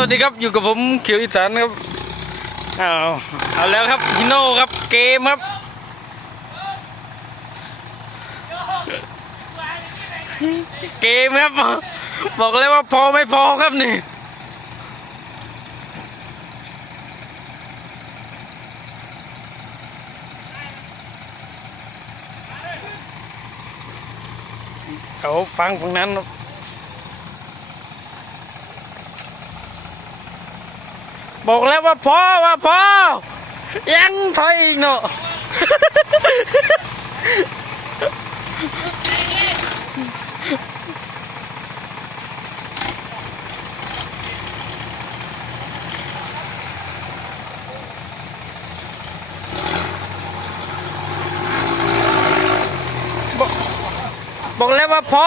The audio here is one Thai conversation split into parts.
วัสดีครับอยู่กับผมเขียวอีสานครับอ้าวเอาแล้วครับฮิโน่ครับเกมครับเกมครับ บอกเลยว่าพอไม่พอครับนี่เขาฟังฝั่งนั้นครับ บอกแล้วว่าพอว่าพอ ยังถอยอีกเนาะบอกแล้วว่าพอ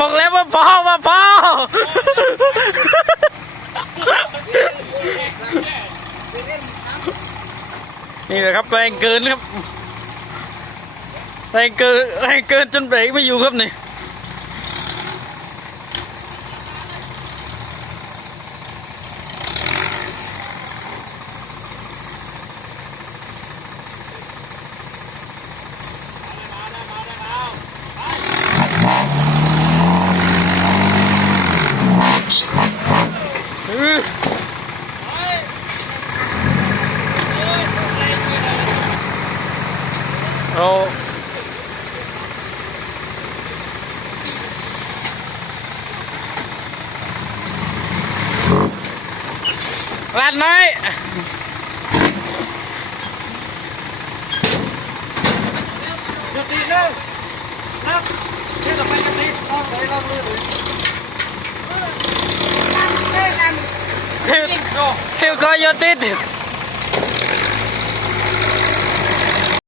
บอกแล้วว่าพอว่าพอนี่แหละครับแรงเกินครับแรงเกินแรงเกินจนเบรกไม่อยู่ครับนี่ อื้อ เราลาดน้